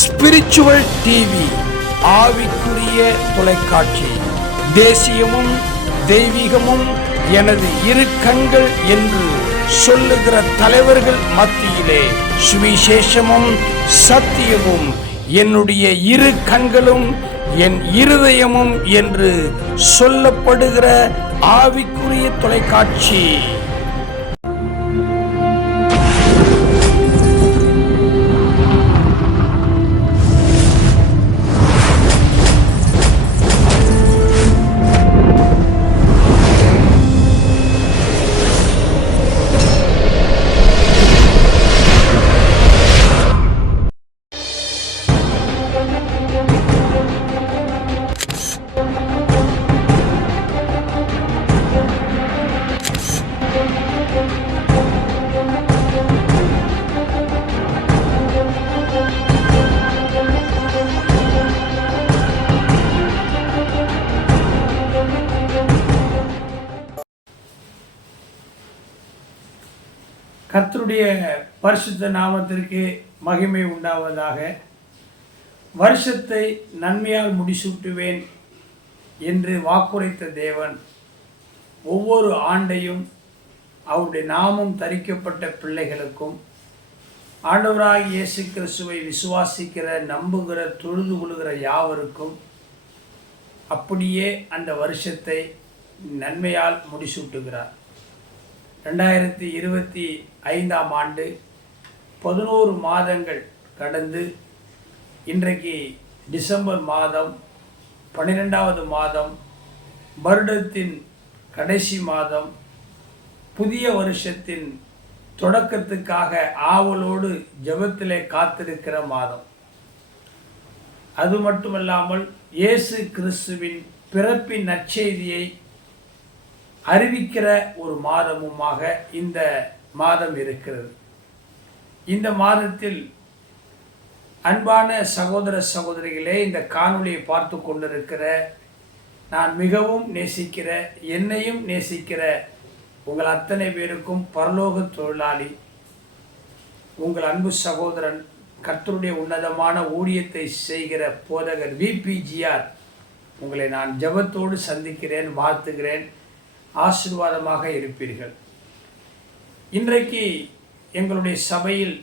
Spiritual TV ஆவிக்குரிய தொலைக்காட்சி. தேசியமும் தெய்வீகமும் எனது இரு கண்கள் என்று சொல்லுகிற தலைவர்கள் மத்தியிலே சுவிசேஷமும் சத்தியமும் என்னுடைய இரு கண்களும் என் இருதயமும் என்று சொல்லப்படுகிற ஆவிக்குரிய தொலைக்காட்சி. கர்த்தருடைய பரிசுத்த நாமத்திற்கு மகிமை உண்டாவதாக. வருஷத்தை நன்மையால் முடிசூட்டுவேன் என்று வாக்குரைத்த தேவன் ஒவ்வொரு ஆண்டையும் அவருடைய நாமம் தரிக்கப்பட்ட பிள்ளைகளுக்கும் ஆண்டவராக இயேசு கிறிஸ்துவை விசுவாசிக்கிற நம்புகிற தொழுது கொள்கிற யாவருக்கும் அப்படியே அந்த வருஷத்தை நன்மையால் முடிசூட்டுகிறார். ரெண்டாயிரத்தி இருபத்தி ஐந்தாம் ஆண்டு பதினோரு மாதங்கள் கடந்து இன்றைக்கு டிசம்பர் மாதம் பன்னிரெண்டாவது மாதம் வருடத்தின் கடைசி மாதம் புதிய வருஷத்தின் தொடக்கத்துக்காக ஆவலோடு ஜபத்திலே காத்திருக்கிற மாதம். அது மட்டுமல்லாமல் இயேசு கிறிஸ்துவின் பிறப்பின் நற்செய்தியை அறிவிக்கிற ஒரு மாதமுமாக இந்த மாதம் இருக்கிறது. இந்த மாதத்தில் அன்பான சகோதர சகோதரிகளே இந்த காணொளியை பார்த்து கொண்டிருக்கிற நான் மிகவும் நேசிக்கிற என்னையும் நேசிக்கிற உங்கள் அத்தனை பேருக்கும் பரலோக தொழிலாளி உங்கள் அன்பு சகோதரன் கர்த்தருடைய உன்னதமான ஊழியத்தை செய்கிற போதகர் விபிஜிஆர் உங்களை நான் ஜெபத்தோடு சந்திக்கிறேன் வாழ்த்துகிறேன் ஆசீர்வாதமாக இருப்பீர்கள். இன்றைக்கு எங்களுடைய சபையில்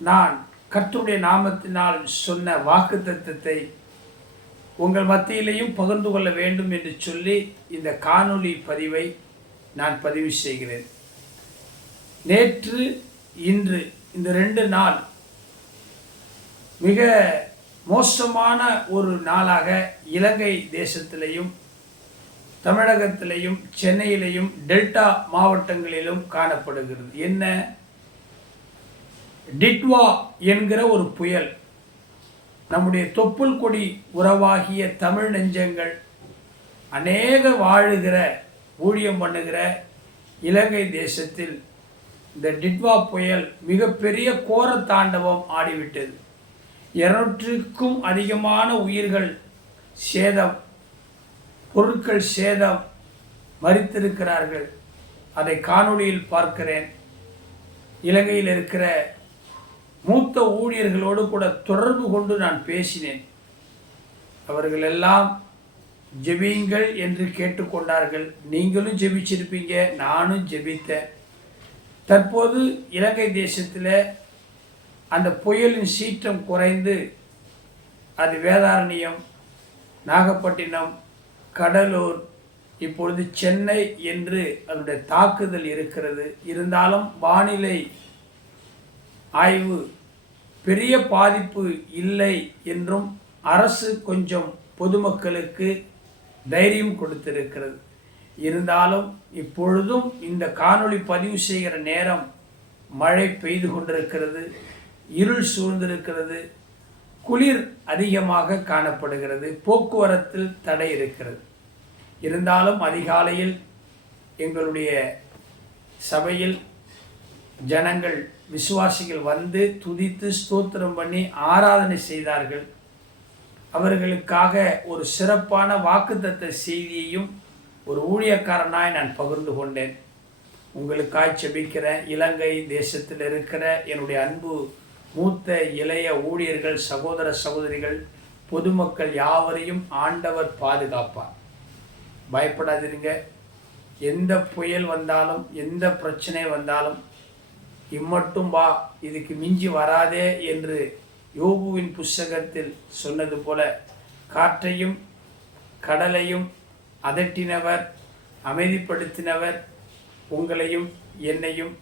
நான் கர்த்தருடைய நாமத்தினால் சொன்ன வாக்குத்தத்தத்தை உங்கள் மத்தியிலையும் பகிர்ந்து கொள்ள வேண்டும் என்று சொல்லி இந்த காணொளி பதிவை நான் பதிவு செய்கிறேன். நேற்று இன்று இந்த ரெண்டு நாள் மிக மோசமான ஒரு நாளாக இலங்கை தேசத்திலையும் தமிழகத்திலையும் சென்னையிலையும் டெல்டா மாவட்டங்களிலும் காணப்படுகிறது. என்ன? டிட்வா என்கிற ஒரு புயல். நம்முடைய தொப்புள் கொடி உறவாகிய தமிழ் நெஞ்சங்கள் அநேக வாழுகிற ஊழியம் பண்ணுகிற இலங்கை தேசத்தில் இந்த டிட்வா புயல் மிகப்பெரிய கோர தாண்டவம் ஆடிவிட்டது. இருநூற்றுக்கும் அதிகமான உயிர்கள் சேதம் பொருட்கள் சேதம் மறித்திருக்கிறார்கள் அதை காணொளியில் பார்க்கிறேன். இலங்கையில் இருக்கிற மூத்த ஊழியர்களோடு கூட தொடர்பு கொண்டு நான் பேசினேன். அவர்கள் எல்லாம் ஜெபியுங்கள் என்று கேட்டுக்கொண்டார்கள். நீங்களும் ஜெபிச்சிருப்பீங்க நானும் ஜெபித்தேன். தற்போது இலங்கை தேசத்தில் அந்த புயலின் சீற்றம் குறைந்து அது வேதாரண்யம் நாகப்பட்டினம் கடலூர் இப்பொழுது சென்னை என்று அதனுடைய தாக்குதல் இருக்கிறது. இருந்தாலும் வானிலை ஆய்வு பெரிய பாதிப்பு இல்லை என்றும் அரசு கொஞ்சம் பொதுமக்களுக்கு தைரியம் கொடுத்திருக்கிறது. இருந்தாலும் இப்பொழுதும் இந்த காணொளி பதிவு செய்கிற நேரம் மழை பெய்து கொண்டிருக்கிறது இருள் சூழ்ந்திருக்கிறது. குளிர் அதிகமாக காணப்படுகிறது. போக்குவரத்தில் தடை இருக்கிறது. இருந்தாலும் அதிகாலையில் எங்களுடைய சபையில் ஜனங்கள் விசுவாசிகள் வந்து துதித்து ஸ்தோத்திரம் பண்ணி ஆராதனை செய்தார்கள். அவர்களுக்காக ஒரு சிறப்பான வாக்குத்தத்த செய்தியையும் ஒரு ஊழியக்காரனாய் நான் பகிர்ந்து கொண்டேன். உங்களுக்காய் செபிக்கிறேன். இலங்கை தேசத்தில் இருக்கிற என்னுடைய அன்பு மூத்த இளைய ஊழியர்கள் சகோதர சகோதரிகள் பொதுமக்கள் யாவரையும் ஆண்டவர் பாதுகாப்பார். பயப்படாதிருங்க. எந்த புயல் வந்தாலும் எந்த பிரச்சனை வந்தாலும் இம்மட்டும் வா இதுக்கு மிஞ்சி வராதே என்று யோபுவின் புஸ்தகத்தில் சொன்னது போல காற்றையும் கடலையும் அதட்டினவர் அமைதிப்படுத்தினவர் உங்களையும் என்னையும்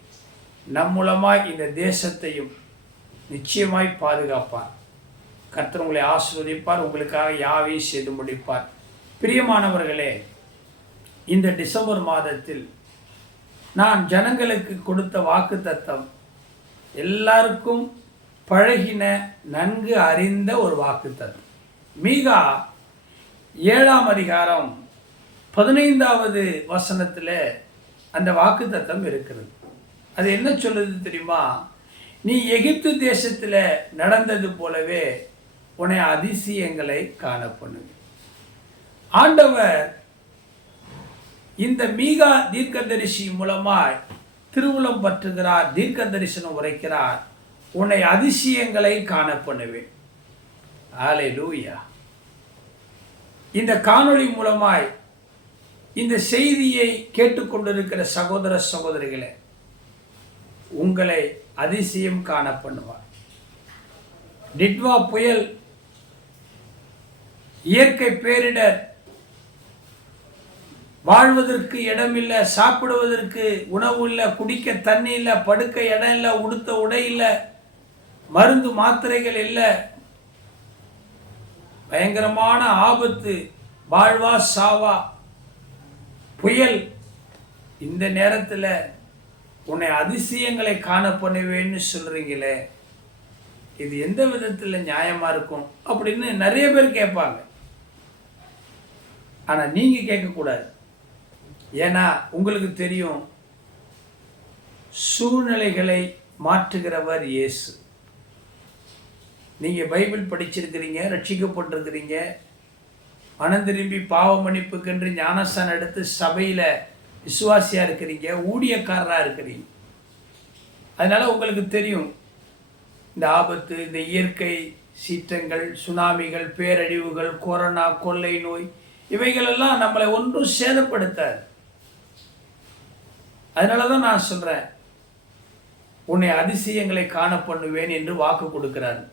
நம்மூலமாய் இந்த தேசத்தையும் நிச்சயமாய் பாதுகாப்பார். கர்த்தர் உங்களை ஆசிர்வதிப்பார் உங்களுக்காக யாவையும் செய்து முடிப்பார். பிரியமானவர்களே இந்த டிசம்பர் மாதத்தில் நான் ஜனங்களுக்கு கொடுத்த வாக்கு தத்தம் எல்லாருக்கும் பழகின நன்கு அறிந்த ஒரு வாக்கு தத்தம் மீகா ஏழாம் அதிகாரம் பதினைந்தாவது வசனத்தில் அந்த வாக்கு தத்தம் இருக்கிறது. அது என்ன சொல்லுது தெரியுமா? நீ எகிப்து தேசத்தில் நடந்தது போலவே உன்னை அதிசயங்களை காணப்பண்ணுங்க ஆண்டவர் இந்த மீகா தீர்க்கதரிசி மூலமாய் திருவுளம் பற்றுகிறார் தீர்க்க தரிசனம் உரைக்கிறார். உன்னை அதிசயங்களை காணப்பண்ணுவேன் ஆலை லூயா இந்த காணொளி மூலமாய் இந்த செய்தியை கேட்டுக்கொண்டிருக்கிற சகோதர சகோதரிகளே உங்களை அதிசயம் காணப்பண்ணுவார் டிட்வா புயல் இயற்கை பேரிடர் வாழ்வதற்கு இடம் இல்லை சாப்பிடுவதற்கு உணவு இல்லை குடிக்க தண்ணி இல்லை படுக்க இடம் இல்லை உடுத்த உடை இல்லை மருந்து மாத்திரைகள் இல்லை. பயங்கரமான ஆபத்து வாழ்வா சாவா. புயல் இந்த நேரத்தில் உன்னை அதிசயங்களை காண பண்ணுவேன்னு சொல்கிறீங்களே இது எந்த விதத்தில் நியாயமாக இருக்கும் அப்படின்னு நிறைய பேர் கேட்பாங்க. ஆனால் நீங்கள் கேட்கக்கூடாது. ஏன்னா உங்களுக்கு தெரியும் சூழ்நிலைகளை மாற்றுகிறவர் இயேசு. நீங்கள் பைபிள் படிச்சிருக்கிறீங்க ரட்சிக்கப்பட்டிருக்கிறீங்க மனம் திரும்பி பாவ மன்னிப்புக்கென்று ஞானஸ்தானம் எடுத்து சபையில் விசுவாசியாக இருக்கிறீங்க ஊழியக்காரராக இருக்கிறீங்க. அதனால் உங்களுக்கு தெரியும் இந்த ஆபத்து இந்த இயற்கை சீற்றங்கள் சுனாமிகள் பேரழிவுகள் கொரோனா கொள்ளை நோய் இவைகளெல்லாம் நம்மளை ஒன்றும் சேதப்படுத்தாது. அதனால தான் நான் சொல்கிறேன் உன்னை அதிசயங்களை காண பண்ணுவேன் என்று வாக்கு கொடுக்கிறார்.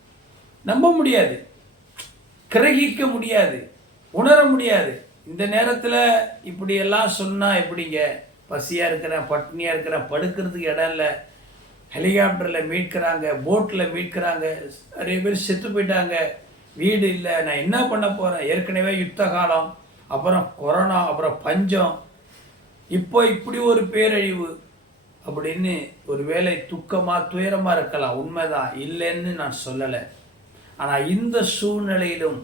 நம்ப முடியாது. கிரகிக்க முடியாது. உணர முடியாது. இந்த நேரத்தில் இப்படி எல்லாம் சொன்னால் எப்படிங்க? பசியாக இருக்கிறேன் பட்னியாக இருக்கிறேன் படுக்கிறதுக்கு இடம் இல்லை. ஹெலிகாப்டரில் மீட்கிறாங்க போட்டில் மீட்கிறாங்க நிறைய பேர் செத்து போயிட்டாங்க. வீடு இல்லை. நான் என்ன பண்ண போகிறேன் ஏற்கனவே யுத்த காலம் அப்புறம் கொரோனா அப்புறம் பஞ்சம். இப்போ இப்படி ஒரு பேரழிவு அப்படின்னு ஒரு வேலை துக்கமாக துயரமாக இருக்கலாம். உண்மைதான். இல்லைன்னு நான் சொல்லலை. ஆனால் இந்த சூழ்நிலையிலும்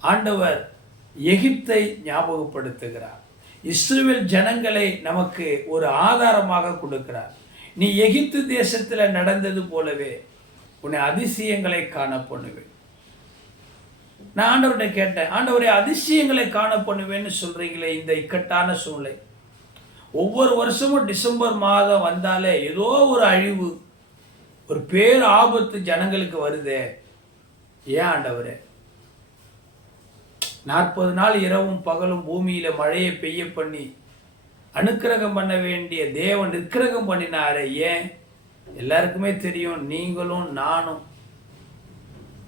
ஆண்டவர் எகிப்தை ஞாபகப்படுத்துகிறார். இஸ்ரேல் ஜனங்களை நமக்கு ஒரு ஆதாரமாக கொடுக்கிறார். நீ எகிப்து தேசத்தில் நடந்தது போலவே உன்னை அதிசயங்களை காண பண்ணுவேன். நான் ஆண்டவர்கிட்ட கேட்டேன் ஆண்டவரே அதிசயங்களை காண பண்ணுவேன்னு சொல்கிறீங்களே இந்த இக்கட்டான சூழ்நிலை. ஒவ்வொரு வருஷமும் டிசம்பர் மாதம் வந்தாலே ஏதோ ஒரு அழிவு ஒரு பேர் ஆபத்து ஜனங்களுக்கு வருதே. ஏன் ஆண்டவரே? நாற்பது நாள் இரவும் பகலும் பூமியில் மழையை பெய்ய பண்ணி அனுக்கிரகம் பண்ண வேண்டிய தேவன் நிற்கிரகம் பண்ணினாரே ஏன்? எல்லாருக்குமே தெரியும் நீங்களும் நானும்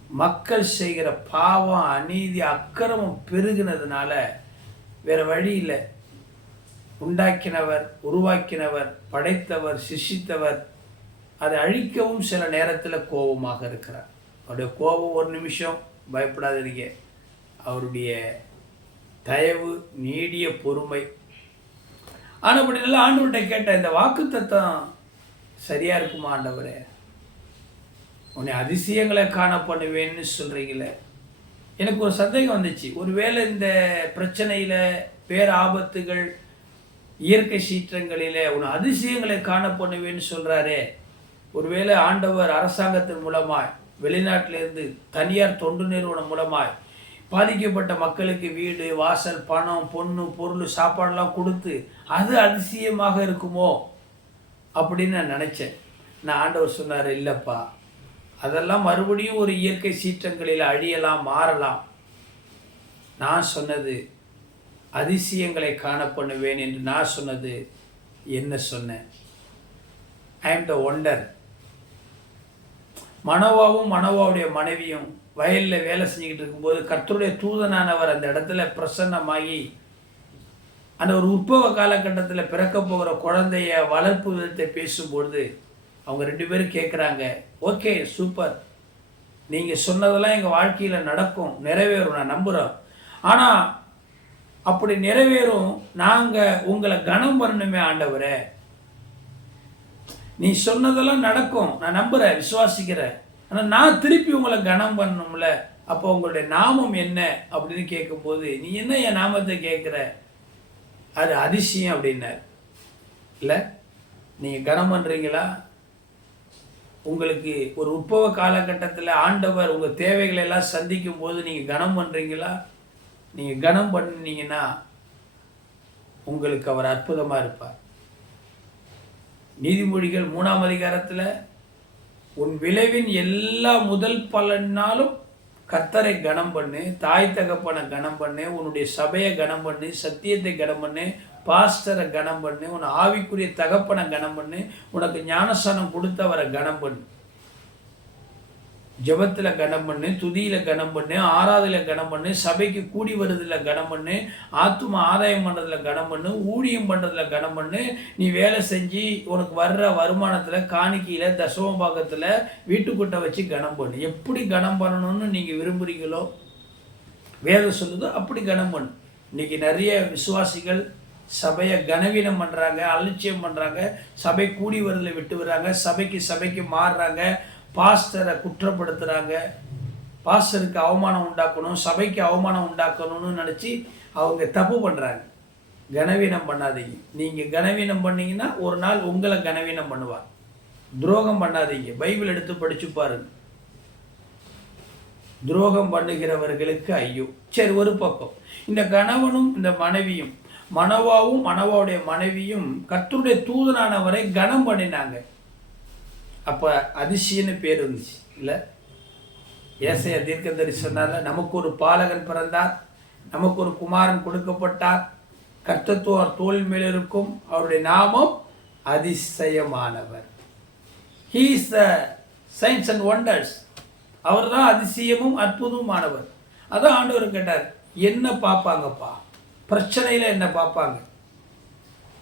மக்கள் செய்கிற பாவம் அநீதி அக்கிரமம் பெருகினதுனால வேற வழி இல்லை. உண்டாக்கினவர் உருவாக்கினவர் படைத்தவர் சிஷித்தவர் அதை அழிக்கவும் சில நேரத்தில் கோபமாக இருக்கிறார். அவருடைய கோபம் ஒரு நிமிஷம் பயப்படாதீங்க. அவருடைய தயவு நீடிய பொறுமை. ஆனால் அப்படி நல்லா ஆண்டவர்கிட்ட கேட்ட இந்த வாக்கு தத்துவம் சரியாக இருக்குமா ஆண்டவரே? உன்னை அதிசயங்களை காண பண்ணுவேன்னு சொல்கிறீங்களே எனக்கு ஒரு சந்தேகம் வந்துச்சு. ஒருவேளை இந்த பிரச்சனையில் பேர் ஆபத்துகள் இயற்கை சீற்றங்களில் உன்னை அதிசயங்களை காண பண்ணுவேன்னு சொல்கிறாரே ஒருவேளை ஆண்டவர் அரசாங்கத்தின் மூலமாய் வெளிநாட்டிலேருந்து தனியார் தொண்டு நிறுவனம் மூலமாய் பாதிக்கப்பட்ட மக்களுக்கு வீடு வாசல் பணம் பொண்ணு பொருள் சாப்பாடெல்லாம் கொடுத்து அது அதிசயமாக இருக்குமோ அப்படின்னு நான் நினச்சேன். நான் ஆண்டவர் சொன்னார் இல்லைப்பா அதெல்லாம் மறுபடியும் ஒரு இயற்கை சீற்றங்களில் அழியலாம் மாறலாம். நான் சொன்னது அதிசயங்களை காண பண்ணுவேன் என்று நான் சொன்னது என்ன சொன்னேன்? ஐ எம் த ஒண்டர் மனோவாவும் மனோவாவுடைய மனைவியும் வயலில் வேலை செஞ்சுக்கிட்டு இருக்கும்போது கர்த்தருடைய தூதனானவர் அந்த இடத்துல பிரசன்னமாகி அந்த ஒரு உற்பவ காலகட்டத்தில் பிறக்க போகிற குழந்தைய வளர்ப்பு விதத்தை பேசும்பொழுது அவங்க ரெண்டு பேரும் கேட்குறாங்க ஓகே சூப்பர். நீங்கள் சொன்னதெல்லாம் எங்கள் வாழ்க்கையில் நடக்கும் நிறைவேறும் நான் நம்புகிறோம் ஆனால் அப்படி நிறைவேறும் நாங்கள் உங்களை கனம் பண்ணணுமே ஆண்டவரே. நீ சொன்னதெல்லாம் நடக்கும் நான் நம்புகிறேன் விசுவாசிக்கிறேன். ஆனால் நான் திருப்பி உங்களை கனம் பண்ணணும்ல அப்போ உங்களுடைய நாமம் என்ன அப்படின்னு கேட்கும்போது நீ என்ன என் நாமத்தை கேட்குற அது அதிசயம் அப்படின்னார். இல்லை? நீங்கள் கனம் பண்ணுறீங்களா உங்களுக்கு ஒரு உற்பவ காலகட்டத்தில் ஆண்டவர் உங்கள் தேவைகளை எல்லாம் சந்திக்கும் போது நீங்கள் கனம் பண்ணுறீங்களா நீங்கள் கனம் பண்ணினீங்கன்னா உங்களுக்கு அவர் அற்புதமாக இருப்பார். நீதிமொழிகள் மூணாம் அதிகாரத்தில் உன் விளைவின் எல்லா முதல் பலனாலும் கத்தரை கனம் பண்ணு தாய் தகப்பனை கனம் பண்ணு உன்னுடைய சபையை கனம் பண்ணு சத்தியத்தை கனம் பண்ணு பாஸ்டரை கனம் பண்ணு உன் ஆவிக்குரிய தகப்பனை கனம் பண்ணு உனக்கு ஞானஸ்தானம் கொடுத்தவரை கனம் பண்ணு. ஜெபத்தில் கனம் பண்ணு துதியில் கனம் பண்ணு ஆராதனையில் கனம் பண்ணு சபைக்கு கூடி வருதில் கனம் பண்ணு ஆத்தும ஆதாயம் பண்ணுறதுல கனம் பண்ணு ஊழியம் பண்ணுறதுல கனம் பண்ணு நீ வேலை செஞ்சு உனக்கு வர்ற வருமானத்தில் காணிக்கையில் தசம பாகத்தில் வீட்டுக்குட்டை வச்சு கனம் பண்ணு. எப்படி கனம் பண்ணணும்னு நீங்கள் விரும்புகிறீங்களோ வேதம் சொல்லுதோ அப்படி கனம் பண்ணு. இன்னைக்கு நிறைய விசுவாசிகள் சபையை கனவீனம் பண்ணுறாங்க அலட்சியம் பண்ணுறாங்க சபை கூடி வரதில் விட்டு வர்றாங்க சபைக்கு சபைக்கு மாறுறாங்க பாஸ்டரை குற்றப்படுத்துகிறாங்க பாஸ்டருக்கு அவமானம் உண்டாக்கணும் சபைக்கு அவமானம் உண்டாக்கணும்னு நினச்சி அவங்க தப்பு பண்ணுறாங்க கனவீனம் பண்ணாதீங்க. நீங்கள் கனவீனம் பண்ணீங்கன்னா ஒரு நாள் உங்களை கனவீனம் பண்ணுவார். துரோகம் பண்ணாதீங்க. பைபிள் எடுத்து படித்து பாருங்க. துரோகம் பண்ணுகிறவர்களுக்கு ஐயோ. சரி ஒரு பக்கம். இந்த கணவனும் இந்த மனைவியும் மனவாவும் மனவாவுடைய மனைவியும் கத்தருடைய தூதனானவரை கனம் பண்ணினாங்க. அப்போ அதிசயன்னு பேர் இருந்துச்சு. இல்லை? ஏசைய தீர்க்கதரி சொன்னால நமக்கு ஒரு பாலகன் பிறந்தார். நமக்கு ஒரு குமாரன் கொடுக்கப்பட்டார். கர்த்தத்துவார் தோல் மேல் இருக்கும். அவருடைய நாமம் அதிசயமானவர். He is the signs and wonders அவர் தான் அதிசயமும் அற்புதமானவர் அதான் ஆண்டவர் கேட்டார் என்ன பார்ப்பாங்கப்பா? பிரச்சனையில் என்ன பார்ப்பாங்க?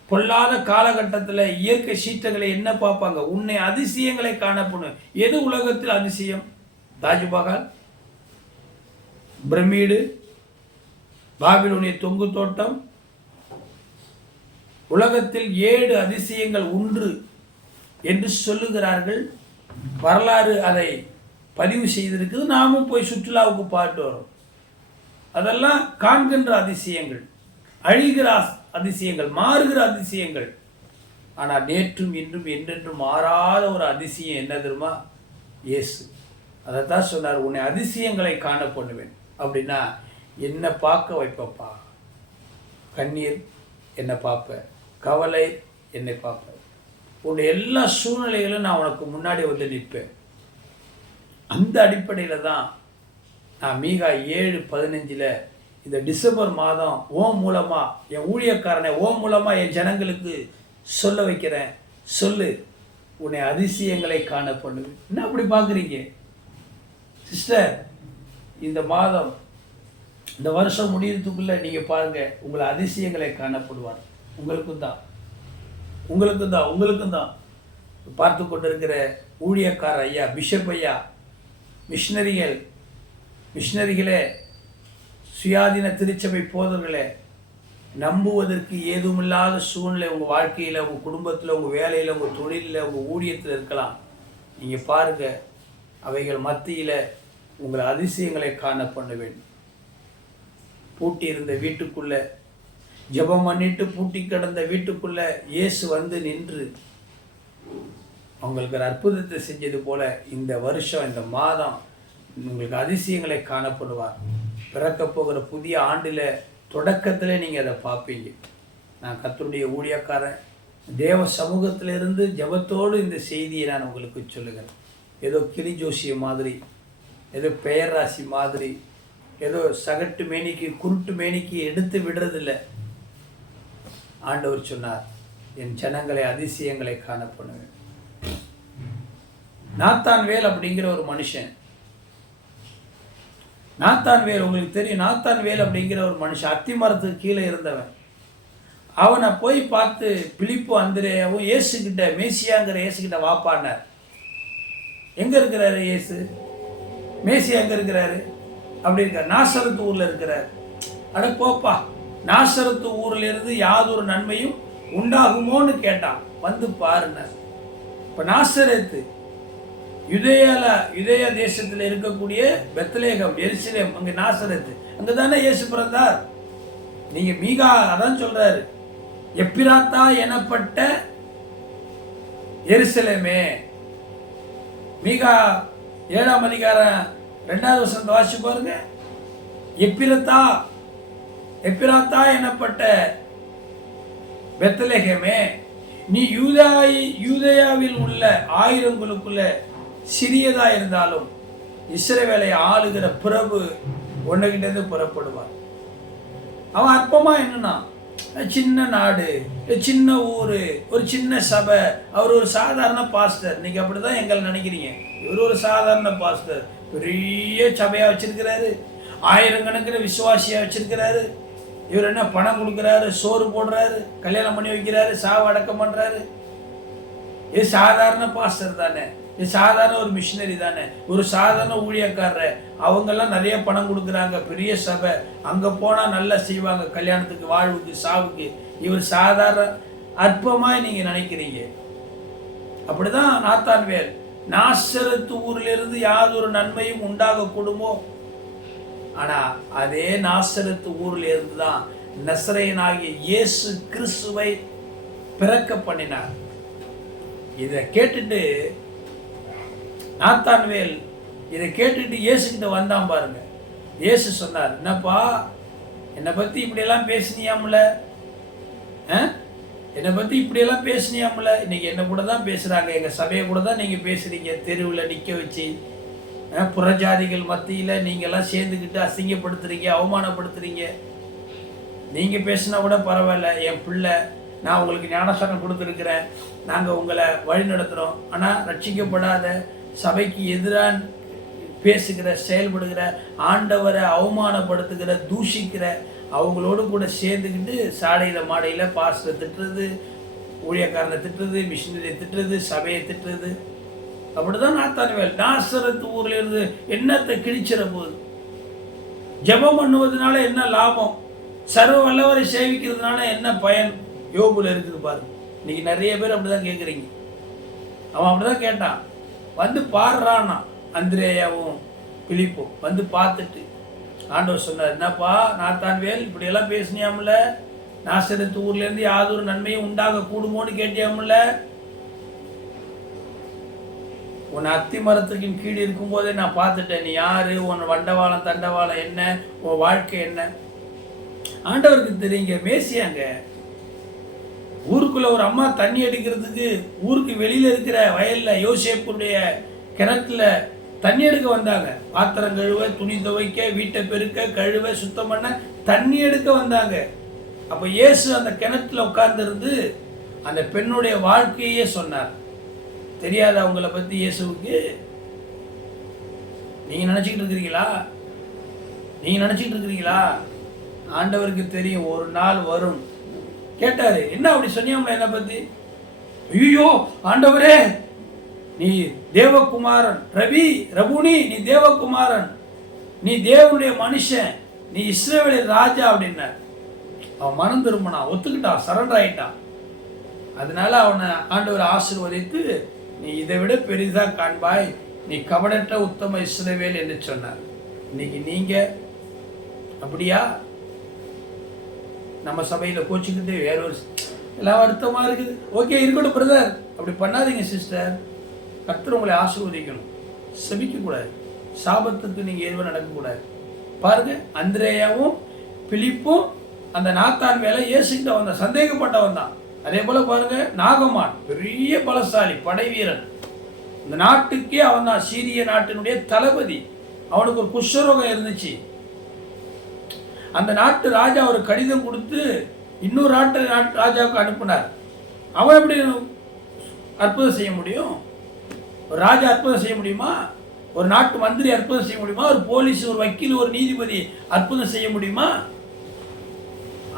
பொல்லாத காலகட்டத்தில் இயற்கை சீற்றங்களை என்ன பார்ப்பாங்க? உன்னை அதிசயங்களை காணப்படும் எது உலகத்தில் அதிசயம்? தாஜ்மஹால் பிரமிடு பாபிலோனிய தொங்கு தோட்டம். உலகத்தில் ஏழு அதிசயங்கள் உண்டு என்று சொல்லுகிறார்கள். வரலாறு அதை பதிவு செய்திருக்குது. நாமும் போய் சுற்றுலாவுக்கு பார்த்து வரோம். அதெல்லாம் காண்கின்ற அதிசயங்கள். அழிகிற அதிசயங்கள் மாறுகிற அதிசயங்கள். ஆனால் நேற்றும் இன்றும் என்றென்றும் மாறாத ஒரு அதிசயம் என்ன தெரியுமா? இயேசு. அதைத்தான் சொன்னார் உன்னை அதிசயங்களை காண பண்ணுவேன். அப்படின்னா என்னை பார்க்க வைப்பப்பா. கண்ணீர் என்னை பார்ப்பேன் கவலை என்னை பார்ப்பேன் உன்னுடைய எல்லா சூழ்நிலைகளும் நான் உனக்கு முன்னாடி வந்து நிற்பேன். அந்த அடிப்படையில் தான் நான் மீகா ஏழு பதினஞ்சில் இந்த டிசம்பர் மாதம் ஓம் மூலமாக என் ஊழியக்காரனை ஓம் மூலமாக என் ஜனங்களுக்கு சொல்ல வைக்கிறேன். சொல்லு உன்னை அதிசயங்களை காண என்ன அப்படி பார்க்குறீங்க? சிஸ்டர் இந்த மாதம் இந்த வருஷம் முடியறதுக்குள்ளே நீங்கள் பாருங்கள் உங்களை அதிசயங்களை காணப்படுவார். உங்களுக்கும் தான். உங்களுக்கும் தான் உங்களுக்கும் தான். பார்த்து கொண்டிருக்கிற ஊழியக்கார ஐயா பிஷப் ஐயா மிஷினரிகள் மிஷினரிகளே சுயாதீன திருச்சபை போதவர்களே நம்புவதற்கு ஏதுமில்லாத சூழ்நிலை உங்கள் வாழ்க்கையில் உங்கள் குடும்பத்தில் உங்கள் வேலையில் உங்கள் தொழிலில் உங்கள் ஊழியத்தில் இருக்கலாம். நீங்கள் பாருங்கள் அவைகள் மத்தியில் உங்கள் அதிசயங்களை காண பண்ண வேண்டும். பூட்டி இருந்த வீட்டுக்குள்ளே ஜெபம் பண்ணிட்டு பூட்டி கிடந்த வீட்டுக்குள்ளே இயேசு வந்து நின்று அவங்களுக்கு ஒரு அற்புதத்தை செஞ்சது போல் இந்த வருஷம் இந்த மாதம் உங்களுக்கு அதிசயங்களை காணப்படுவார். பிறக்க போகிற புதிய ஆண்டில் தொடக்கத்தில் நீங்கள் அதை பார்ப்பீங்க. நான் கத்தருடைய ஊழியக்காரன். தேவ சமூகத்திலிருந்து ஜெபத்தோடு இந்த செய்தியை நான் உங்களுக்கு சொல்லுகிறேன். ஏதோ கிளி ஜோசியம் மாதிரி ஏதோ பெயர் ராசி மாதிரி ஏதோ சகட்டு மேனிக்கு குருட்டு மேனிக்கு எடுத்து விடுறதில்ல. ஆண்டவர் சொன்னார் என் ஜனங்களை அதிசயங்களை காண பண்ணுவேன் நாத்தான் வேல் அப்படிங்கிற ஒரு மனுஷன் நாத்தான் வேல் உங்களுக்கு தெரியும் நாத்தான் வேல் அப்படிங்கிற ஒரு மனுஷன் அத்தி மரத்துக்கு கீழே இருந்தவன். அவனை போய் பார்த்து பிலிப்பு அந்திரேயாவும் ஏசுக்கிட்ட மேசியாங்கிற இயேசுகிட்ட வாப்பானார் எங்கே இருக்கிறாரு ஏசு மேசியா எங்கே இருக்கிறாரு? அப்படி இருக்கார். நாசரத்து ஊரில் இருக்கிறார். அட போப்பா நாசரத்து ஊர்லேருந்து யாதொரு நன்மையும் உண்டாகுமோன்னு கேட்டான். வந்து பாருன்னார் இப்போ நாசரத்து யுதேயால யுதேய தேசத்தில் இருக்கக்கூடிய பெத்லேகம் எருசலேம் அங்க நாசரத்து. அங்கே தானே இயேசு பிறந்தார். நீங்க மீகா அதான் சொல்றாரு. எப்பிராத்தா எனப்பட்ட எருசலேமே. மீகா ஏழாம் அதிகாரம் ரெண்டாவது வசனத்தை வாசி பாருங்க. எப்பிரத்தா எப்பிராத்தா எனப்பட்ட பெத்தலேகமே நீ யூதாயி யூதயாவில் உள்ள ஆயிரங்களுக்குள்ள சிறியதாக இருந்தாலும் இஸ்ரவேலை ஆளுகிற பிரபு ஒன்றுகிட்டேருந்து புறப்படுவார். அவன் அற்பமாக என்னன்னா சின்ன நாடு சின்ன ஊர் ஒரு சின்ன சபை அவர் ஒரு சாதாரண பாஸ்டர். இன்னைக்கு அப்படி தான் எங்களை நினைக்கிறீங்க. இவர் ஒரு சாதாரண பாஸ்டர். பெரிய சபையாக வச்சுருக்கிறாரு. ஆயிரக்கணக்கில் விசுவாசியாக வச்சுருக்கிறாரு. இவர் என்ன பணம் கொடுக்குறாரு சோறு போடுறாரு கல்யாணம் பண்ணி வைக்கிறாரு சாவு அடக்கம் பண்ணுறாரு இது சாதாரண பாஸ்டர் தானே. இது சாதாரண ஒரு மிஷினரி தானே. ஒரு சாதாரண ஊழியக்காரர். அவங்கெல்லாம் நிறைய பணம் கொடுக்குறாங்க. பெரிய சபை. அங்கே போனால் நல்லா செய்வாங்க. கல்யாணத்துக்கு வாழ்வுக்கு சாவுக்கு. இவர் சாதாரண அற்பமாய் நீங்கள் நினைக்கிறீங்க. அப்படிதான் நாத்தான்வேல். நாசரத்து ஊர்ல இருந்து யாதொரு நன்மையும் உண்டாக கூடுமோ? ஆனா அதே நாசரத்து ஊர்ல இருந்து தான் நசரையனாகிய இயேசு கிறிஸ்துவை பிறக்க பண்ணினார். இதை கேட்டுட்டு நாத்தான்வேல் இதை கேட்டுட்டு இயேசுக்கிட்ட வந்தான் பாருங்க. இயேசு சொன்னார் என்னப்பா என்னை பற்றி இப்படியெல்லாம் பேசினியாம்ல? ஆ? என்னை பற்றி இப்படியெல்லாம் பேசினியாம்ல? இன்னைக்கு என்னை கூட தான் பேசுகிறாங்க எங்கள் சபையை கூட தான் நீங்கள் பேசுகிறீங்க தெருவில் நிற்க வச்சு புறஜாதிகள் மத்தியில் நீங்கள்லாம் சேர்ந்துக்கிட்டு அசிங்கப்படுத்துறீங்க அவமானப்படுத்துறீங்க. நீங்கள் பேசினா கூட பரவாயில்ல. என் பிள்ளை நான் உங்களுக்கு ஞானசாரம் கொடுத்துருக்குறேன். நாங்கள் உங்களை வழி நடத்துகிறோம் ஆனால் ரட்சிக்கப்படாத சபைக்கு எதிராக பேசுகிற செயல்படுகிற ஆண்டவரை அவமானப்படுத்துகிற தூஷிக்கிற அவங்களோடு கூட சேர்ந்துக்கிட்டு சாடையில் மாடையில் பாஸ்டரை திட்டுறது ஊழியக்காரனை திட்டுறது மிஷினரியை திட்டுறது சபையை திட்டுறது. அப்படிதான் நாத்தானுவேல். நாசரத்து ஊரில் இருந்து என்னத்தை கிழிச்சிட போகுது ஜபம் பண்ணுவதனால என்ன லாபம்? சர்வ வல்லவரை சேவிக்கிறதுனால என்ன பயன்? யோபுல இருக்குது பாருங்க. இன்னைக்கு நிறைய பேர் அப்படிதான் கேட்குறீங்க அவன் அப்படிதான் கேட்டான். வந்து பாடுறான்னா அந்திரேயாவும் பிலிப்பும். வந்து பார்த்துட்டு ஆண்டவர் சொன்னார் என்னப்பா நாத்தான்வேல் இப்படியெல்லாம் பேசினியாமல நாசரத்து ஊர்லேருந்து யாதொரு நன்மையும் உண்டாக கூடுமோன்னு கேட்டியாமல உன் அத்தி மரத்துக்கின் கீழ் இருக்கும்போதே நான் பார்த்துட்டேன். நீ யாரு? உன் வண்டவாளம் தண்டவாளம் என்ன? உன் வாழ்க்கை என்ன? ஆண்டவருக்கு தெரியுங்க மேசியாங்க. ஊருக்குள்ளே ஒரு அம்மா தண்ணி அடிக்கிறதுக்கு ஊருக்கு வெளியில் இருக்கிற வயலில் யோசேப்புடைய கிணத்துல தண்ணி எடுக்க வந்தாங்க. பாத்திரம் கழுவ துணி துவைக்க வீட்டை பெருக்க கழுவ சுத்தம் பண்ண தண்ணி எடுக்க வந்தாங்க. அப்போ இயேசு அந்த கிணத்துல உட்கார்ந்துருந்து அந்த பெண்ணுடைய வாழ்க்கையே சொன்னார். தெரியாத அவங்கள பற்றி இயேசுவுக்கு? நீங்கள் நினச்சிக்கிட்டு இருக்கிறீங்களா? நீங்கள் நினச்சிக்கிட்டு இருக்கிறீங்களா? ஆண்டவருக்கு தெரியும் ஒரு நாள் வரும். கேட்டார். என்ன அப்படி சொன்னியம்மா என்னை பற்றி ஐயோ ஆண்டவரே நீ தேவகுமாரன். ரவி ரபுனி நீ தேவகுமாரன். நீ தேவனுடைய மனுஷன். நீ இஸ்ரேவேலின் ராஜா அப்படின்னார். அவன் மனம் திரும்பினான். ஒத்துக்கிட்டான். சரண்டர் ஆயிட்டான். அதனால அவனை ஆண்டவர் ஆசீர்வதித்து நீ இதை விட பெரிதாக காண்பாய். நீ கபடற்ற உத்தம இஸ்ரேவேல் என்று சொன்னார். இன்னைக்கு நீங்கள் அப்படியா? நம்ம சபையில் கோச்சிக்கிட்டு வேற ஒரு எல்லாம் வருத்தமாக இருக்குது. ஓகே இருக்கட்டும் பிரதர் அப்படி பண்ணாதீங்க சிஸ்டர் கர்த்தர் உங்களை ஆசீர்வதிக்கணும். செபிக்கக்கூடாது. சாபத்துக்கு நீங்கள் எதுவும் நடக்கக்கூடாது. பாருங்க அந்திரேயாவும் பிலிப்பும் அந்த நாத்தான் மேலே ஏசுகிட்ட வந்தான் சந்தேகப்பட்டவன் தான். அதே போல் பாருங்க நாகமான் பெரிய பலசாலி படை வீரன். இந்த நாட்டுக்கே அவன் தான். சீரிய நாட்டினுடைய தளபதி. அவனுக்கு ஒரு குஷ்டரோகம் இருந்துச்சு. அந்த நாட்டு ராஜா ஒரு கடிதம் கொடுத்து இன்னொரு நாட்டு நாட்டு ராஜாவுக்கு அனுப்புனார். அவன் எப்படி அற்புதம் செய்ய முடியும்? ஒரு ராஜா அற்புதம் செய்ய முடியுமா? ஒரு நாட்டு மந்திரி அற்புதம் செய்ய முடியுமா? ஒரு போலீஸ் ஒரு வக்கீல் ஒரு நீதிபதி அற்புதம் செய்ய முடியுமா?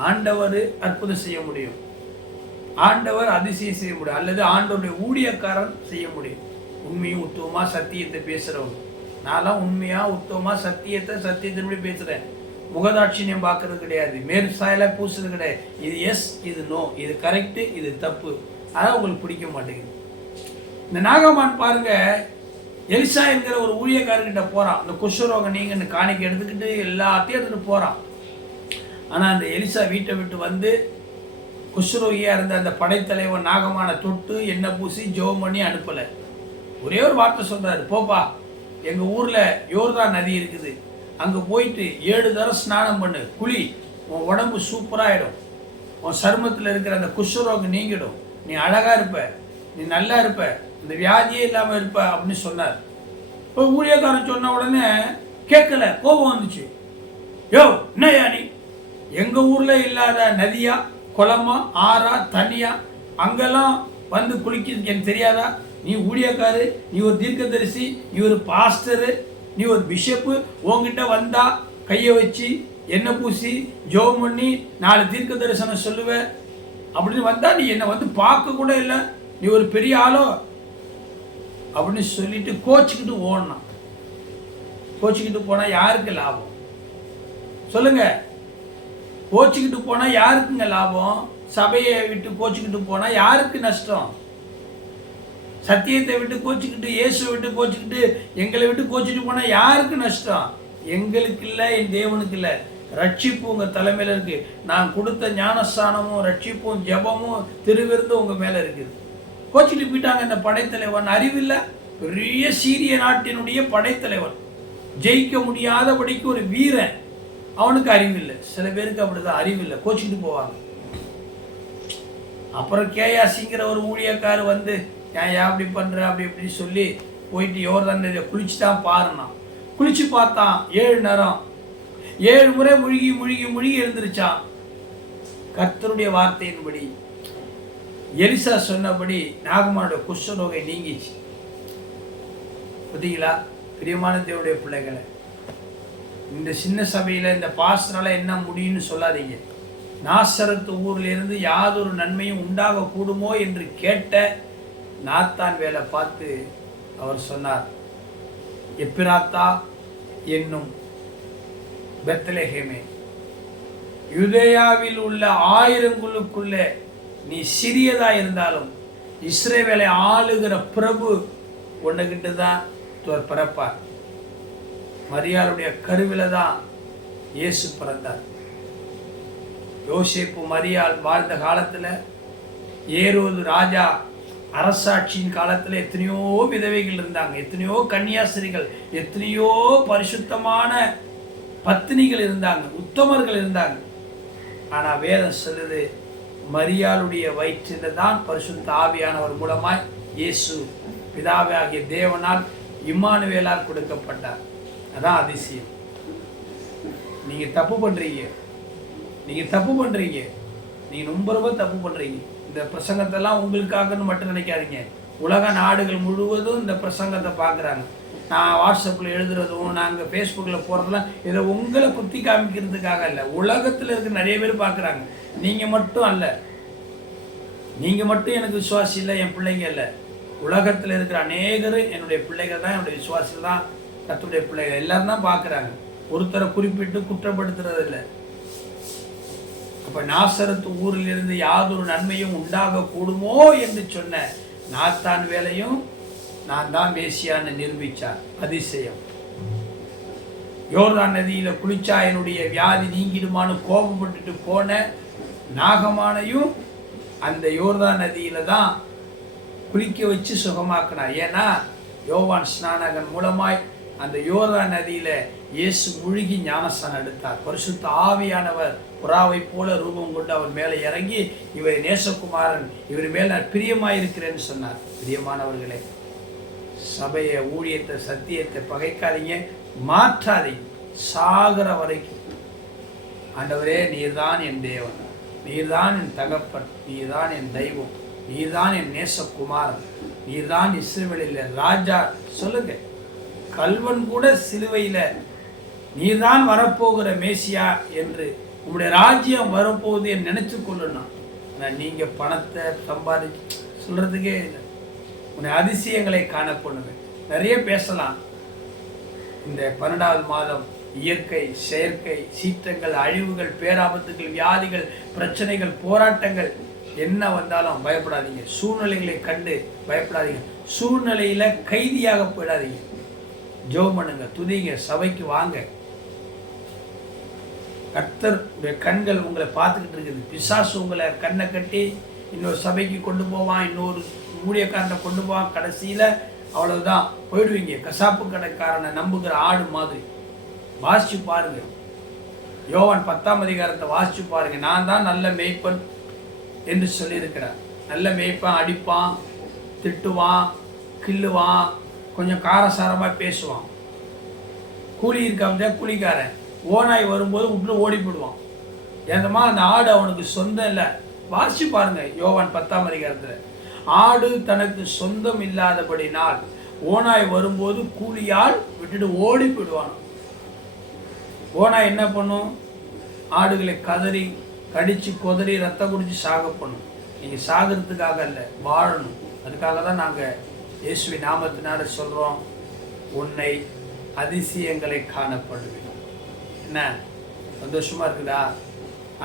ஆண்டவர் அற்புதம் செய்ய முடியும். ஆண்டவர் அதிசயம் செய்ய முடியும். அல்லது ஆண்டவருடைய ஊழியக்காரன் செய்ய முடியும். உண்மையும் உத்துவமாக சத்தியத்தை பேசுகிறவங்க நான்லாம் உண்மையாக உத்தமமா சத்தியத்தை சத்தியத்தின்படி பேசுகிறேன் முகதாட்சியம் பார்க்கறது கிடையாது. மேல் சாயல பூசுறது கிடையாது. இது எஸ் இது நோ இது கரெக்டு இது தப்பு. அதான் உங்களுக்கு பிடிக்க மாட்டேங்குது. இந்த நாகமான் பாருங்க எலிசா என்கிற ஒரு ஊழியக்காரர்கிட்ட போறான். அந்த குஷ்டரோகம் நீங்கன்னு காணிக்க எடுத்துக்கிட்டு எல்லாத்தையும் எடுத்துட்டு போறான். ஆனா அந்த எலிசா வீட்டை விட்டு வந்து குஷ்ரோகியா இருந்த அந்த படைத்தலைவன் நாகமான தொட்டு எண்ணெய் பூசி ஜோம் பண்ணி அனுப்பல. ஒரே ஒரு வார்த்தை சொல்றாரு போப்பா எங்க ஊர்ல யோர்தான் நதி இருக்குது. அங்கே போயிட்டு ஏழு தரம் ஸ்நானம் பண்ணு. குழி உன் உடம்பு சூப்பராகிடும் உன் சருமத்தில் இருக்கிற அந்த குஷ்ரோகம் நீங்கிடும். நீ அழகாக இருப்ப நீ நல்லா இருப்ப இந்த வியாதியே இல்லாமல் இருப்ப அப்படின்னு சொன்னார். இப்போ ஊழியக்காரன் சொன்ன உடனே கேட்கல கோபம் வந்துச்சு. யோ என்னையா நீ? எங்கள் ஊரில் இல்லாத நதியா குளமா ஆறா தண்ணியா? அங்கெல்லாம் வந்து குளிக்கிறதுக்கு எனக்கு தெரியாதா? நீ ஊழியக்காரு நீ ஒரு தீர்க்கதரிசி நீ ஒரு பாஸ்டரு நீ ஒரு பிஷப்பு உன்கிட்ட வந்தா கையை வச்சு எண்ணெய் பூசி ஜோம் பண்ணி நாலு தீர்க்க தரிசனம் சொல்லுவ. அப்படின்னு வந்தா நீ என்னை வந்து பார்க்க கூட இல்லை. நீ ஒரு பெரிய ஆளோ? அப்படின்னு சொல்லிட்டு கோச்சிக்கிட்டு ஓடணும். கோச்சிக்கிட்டு போனா யாருக்கு லாபம்? சொல்லுங்க. கோச்சிக்கிட்டு போனா யாருக்குங்க லாபம்? சபையை விட்டு கோச்சிக்கிட்டு போனா யாருக்கு நஷ்டம்? சத்தியத்தை விட்டு கோச்சிக்கிட்டு இயேசுவை விட்டு கோச்சிக்கிட்டு எங்களை விட்டு கோச்சிட்டு போனா யாருக்கு நஷ்டம்? எங்களுக்கு இல்லை என் தேவனுக்கு இல்லை. ரட்சிப்பு உங்க தலைமையில இருக்கு. நான் கொடுத்த ஞானஸ்தானமும் ரட்சிப்பும் ஜெபமும் திருவிருந்தும் உங்க மேல இருக்குது கோச்சிட்டு போயிட்டாங்க இந்த படைத்தலைவன். அறிவில்லை பெரிய சீரிய நாட்டினுடைய படைத்தலைவன். ஜெயிக்க முடியாதபடிக்கு ஒரு வீரன். அவனுக்கு அறிவில்லை சில பேருக்கு அப்படிதான் அறிவில்லை கோச்சிக்கிட்டு போவாங்க. அப்புறம் கேயாசிங்கிற ஒரு ஊழியக்கார் வந்து ஏன் ஏன் அப்படி பண்ற? அப்படி இப்படி சொல்லி போயிட்டு யோர்தான் நதியை குளிச்சு தான் பாருனான். குளிச்சு பார்த்தான் ஏழு நேரம். ஏழு முறை முழுகி முழுகி முழுகி எழுந்திருச்சான். கர்த்தருடைய வார்த்தையின்படி எலிசா சொன்னபடி நாகமானோட குஷ்டநோகை நீங்கிச்சு. பார்த்தீங்களா பிரியமான தேவடைய பிள்ளைகளை இந்த சின்ன சபையில் இந்த பாஸ்டரால என்ன முடியும்னு சொல்லாதீங்க. நாசரத்து ஊர்ல இருந்து யாதொரு நன்மையும் உண்டாக கூடுமோ என்று கேட்ட நாத்தான் வேலை பார்த்து அவர் சொன்னார் எப்பிராத்தா என்னும் பெத்லஹேமே யுதேயாவில் உள்ள ஆயிரங்களுக்குள்ளே நீ சிறியதா இருந்தாலும் இஸ்ரேவேலை ஆளுகிற பிரபு உன்கிட்ட தான் துவர் பிறப்பார். மரியாளுடைய கருவில தான் இயேசு பிறந்தார். யோசிப்பு மரியாள் வாழ்ந்த காலத்துல ஏறுவது ராஜா அரசாட்சியின் காலத்துல எத்தனையோ விதவைகள் இருந்தாங்க எத்தனையோ கன்னியாசிரிகள் எத்தனையோ பரிசுத்தமான பத்தினிகள் இருந்தாங்க உத்தமர்கள் இருந்தாங்க. ஆனா வேதம் சொல்லுது மரியாளுடைய வயிற்றில் தான் பரிசுத்த ஆவியானவர் மூலமாய் இயேசு பிதாவாகிய தேவனால் இம்மானுவேலால் கொடுக்கப்பட்டார். அதான் அதிசயம். நீங்க தப்பு பண்றீங்க. நீங்க தப்பு பண்றீங்க. நீங்க ரொம்ப ரொம்ப தப்பு பண்றீங்க. இந்த பிரசங்கத்தெல்லாம் உங்களுக்காகன்னு மட்டும் நினைக்காதீங்க. உலக நாடுகள் முழுவதும் இந்த பிரசங்கத்தை பார்க்குறாங்க. நான் வாட்ஸ்அப்பில் எழுதுறதும் நாங்கள் ஃபேஸ்புக்கில் போடுறதுலாம் இதை உங்களை குத்தி காமிக்கிறதுக்காக இல்லை உலகத்தில் இருக்க நிறைய பேர் பார்க்குறாங்க. நீங்கள் மட்டும் அல்ல. நீங்கள் மட்டும் எனக்கு விசுவாசி இல்லை என் பிள்ளைங்க இல்லை உலகத்தில் இருக்கிற அநேகரும் என்னுடைய பிள்ளைகள் தான் என்னுடைய விசுவாசிகள் தான் கத்துடைய பிள்ளைகள். எல்லாரும் தான் பார்க்குறாங்க. ஒருத்தரை குறிப்பிட்டு குற்றப்படுத்துறது இல்லை இப்போ நாசரத்து ஊரிலிருந்து யாதொரு நன்மையும் உண்டாக கூடுமோ என்று சொன்ன நாத்தான் வேலையும் நான் தான் மேசியான்னு நிரூபித்தார் அதிசயம். யோர்தான் நதியில் குளிச்சா என்னுடைய வியாதி நீங்கிடுமான்னு கோபப்பட்டுட்டு போன நாகமானையும் அந்த யோர்தான் நதியில் தான் குளிக்க வச்சு சுகமாக்கினார் ஏன்னா யோவான் ஸ்நானகன் மூலமாய் அந்த யோர்தான் நதியில் இயேசு முழுகி ஞானஸ்தானம் எடுத்தார். பரிசுத்த ஆவியானவர் புறாவை போல ரூபம் கொண்டு அவர் மேலே இறங்கி இவர் நேசகுமாரன் இவர் மேல் நான் பிரியமாயிருக்கிறேன்னு சொன்னார். பிரியமானவர்களே சபையை ஊழியத்தை சத்தியத்தை பகைக்காதீங்க மாற்றாதீங்க. சாகர வரைக்கும். ஆண்டவரே நீர்தான் என் தேவன். நீர்தான் என் தகப்பன். நீர்தான் என் தெய்வம். நீர்தான் என் நேசகுமாரன். நீர்தான் இஸ்ரேவேலில் ராஜா. சொல்லுங்க கல்வன் கூட சிலுவையில் நீர்தான் வரப்போகிற மேசியா என்று உங்களுடைய ராஜ்யம் வரப்போகுது என்று நினைச்சு கொள்ளணும் ஆனால் நீங்கள் பணத்தை சம்பாதி சொல்கிறதுக்கே இல்லை. உன்னை அதிசயங்களை காணப்படுவேன் நிறைய பேசலாம். இந்த பன்னெண்டாவது மாதம் இயற்கை செயற்கை சீற்றங்கள் அழிவுகள் பேராபத்துகள் வியாதிகள் பிரச்சனைகள் போராட்டங்கள் என்ன வந்தாலும் பயப்படாதீங்க. சூழ்நிலைகளை கண்டு பயப்படாதீங்க. சூழ்நிலையில கைதியாக போயிடாதீங்க. ஜோ பண்ணுங்க துதிங்க சபைக்கு வாங்க. கர்த்தர் கண்கள் உங்களை பார்த்துக்கிட்டு இருக்குது. பிசாசு உங்களை கண்ணை கட்டி இன்னொரு சபைக்கு கொண்டு போவான் இன்னொரு ஊழியக்காரனை கொண்டு போவான். கடைசியில் அவ்வளவுதான். போயிடுவீங்க. கசாப்பு கடைக்காரனை நம்புகிற ஆடு மாதிரி. வாசிச்சு பாருங்க. யோவன் பத்தாம் அதிகாரத்தை வாசிச்சு பாருங்க. நான் தான் நல்ல மேய்ப்பன் என்று சொல்லியிருக்கிறார். நல்ல மேய்ப்பான் அடிப்பான் திட்டுவான் கில்லுவான் கொஞ்சம் காரசாரமாக பேசுவான். கூலி இருக்காம கூலிக்காரன். ஓநாய் வரும்போது உட்ல ஓடி போடுவான் ஏந்தமா அந்த ஆடு அவனுக்கு சொந்தம் இல்லை. வாசி பாருங்க யோவான் பத்தாம் அதிகாரத்தில். ஆடு தனக்கு சொந்தம் இல்லாதபடினால் ஓனாய் வரும்போது கூலியால் விட்டுட்டு ஓடி போயிடுவான் ஓனாய் என்ன பண்ணும்? ஆடுகளை கதறி கடிச்சு கொதறி ரத்தம் குடிச்சு சாக பண்ணும். நீங்கள் சாகிறதுக்காக இல்லை வாழணும். அதுக்காக தான் நாங்கள் இயேசுவி நாமத்தினால சொல்கிறோம் உன்னை அதிசயங்களை காணப்படுவேன். என்ன? சந்தோஷமாக இருக்குதா?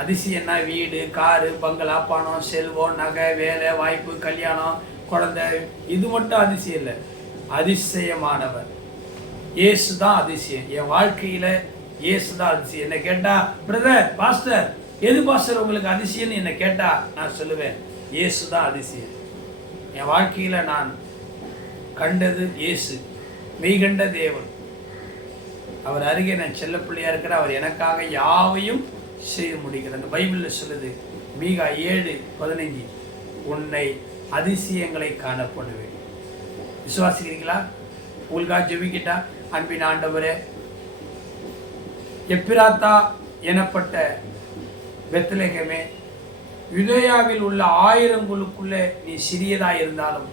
அதிசயம்னா வீடு காரு பங்களா பணம் செல்வம் நகை வேலை வாய்ப்பு கல்யாணம் குழந்தை. இது மட்டும் அதிசயம் இல்லை. அதிசயமானவர். இயேசு தான் அதிசயம். என் வாழ்க்கையில் இயேசு தான் அதிசயம். என்ன கேட்டா பிரதர் பாஸ்டர் எது பாஸ்டர் உங்களுக்கு அதிசயம்னு என்னை கேட்டா? நான் சொல்லுவேன் இயேசு தான் அதிசயம். என் வாழ்க்கையில் நான் கண்டது இயேசு. மெய்கண்ட தேவன். அவர் அருகே நான் செல்ல பிள்ளையாக இருக்கிற அவர் எனக்காக யாவையும் செய்து முடிக்கிறார் அந்த பைபிளில் சொல்லுது மீகா ஏழு பதினைஞ்சு உன்னை அதிசயங்களை காணப்படுவேன். விசுவாசிக்கிறீங்களா உங்களுக்காக ஜெபிக்கிட்டா? அன்பின் ஆண்டவரே எப்பிராத்தா எனப்பட்ட பெத்லகமே யுதயாவில் உள்ள ஆயிரங்களுக்குள்ளே நீ சிறியதாக இருந்தாலும்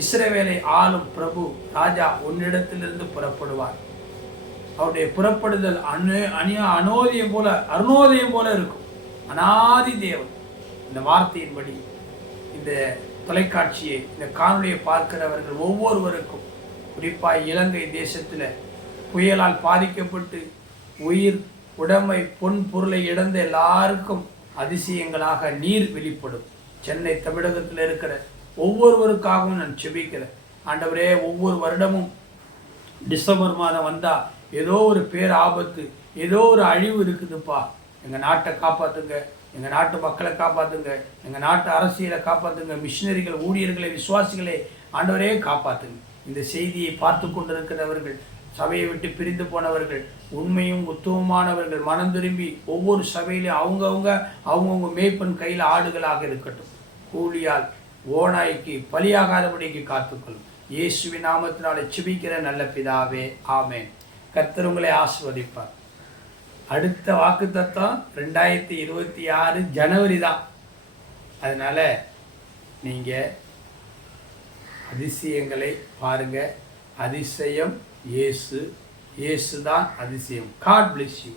இஸ்ரவேலை ஆளும் பிரபு ராஜா உன்னிடத்திலிருந்து புறப்படுவார். அவருடைய புறப்படுதல் அணு அணிய அனோதயம் போல அருணோதயம் போல இருக்கும். அனாதி தேவன். இந்த வார்த்தையின்படி இந்த தொலைக்காட்சியை இந்த காணொலியை பார்க்கிறவர்கள் ஒவ்வொருவருக்கும் குறிப்பாக இலங்கை தேசத்தில் புயலால் பாதிக்கப்பட்டு உயிர் உடைமை பொன் பொருளை இழந்த எல்லாருக்கும் அதிசயங்களாக நீர் வெளிப்படும். சென்னை தமிழகத்தில் இருக்கிற ஒவ்வொருவருக்காகவும் நான் செபிக்கிறேன். ஆண்டவரே ஒவ்வொரு வருடமும் டிசம்பர் மாதம் வந்தால் ஏதோ ஒரு பேர் ஆபத்து ஏதோ ஒரு அழிவு இருக்குதுப்பா. எங்கள் நாட்டை காப்பாற்றுங்க எங்கள் நாட்டு மக்களை காப்பாற்றுங்க எங்கள் நாட்டு அரசியலை காப்பாற்றுங்க மிஷினரிகள் ஊழியர்களை விசுவாசிகளை ஆண்டவரே காப்பாற்றுங்க இந்த செய்தியை பார்த்து கொண்டிருக்கிறவர்கள் சபையை விட்டு பிரிந்து போனவர்கள் உண்மையும் உத்தமமானவர்கள் மனம் திரும்பி ஒவ்வொரு சபையிலும் அவங்கவுங்க அவங்கவுங்க மேய்ப்பன் கையில் ஆடுகளாக இருக்கட்டும். கூலியால் ஓநாய்க்கு பலியாகாதபடிக்கு காத்துக்கொள்ளும். இயேசுவின் நாமத்தினால சிபிக்கிற நல்ல பிதாவே ஆமேன். கர்த்தர் உங்களை ஆசிர்வதிப்பார். அடுத்த வாக்கு தத்துவம் ரெண்டாயிரத்தி இருபத்தி ஆறு ஜனவரி தான். அதனால் நீங்கள் அதிசயங்களை பாருங்கள் அதிசயம் இயேசு. இயேசு தான் அதிசயம். God bless you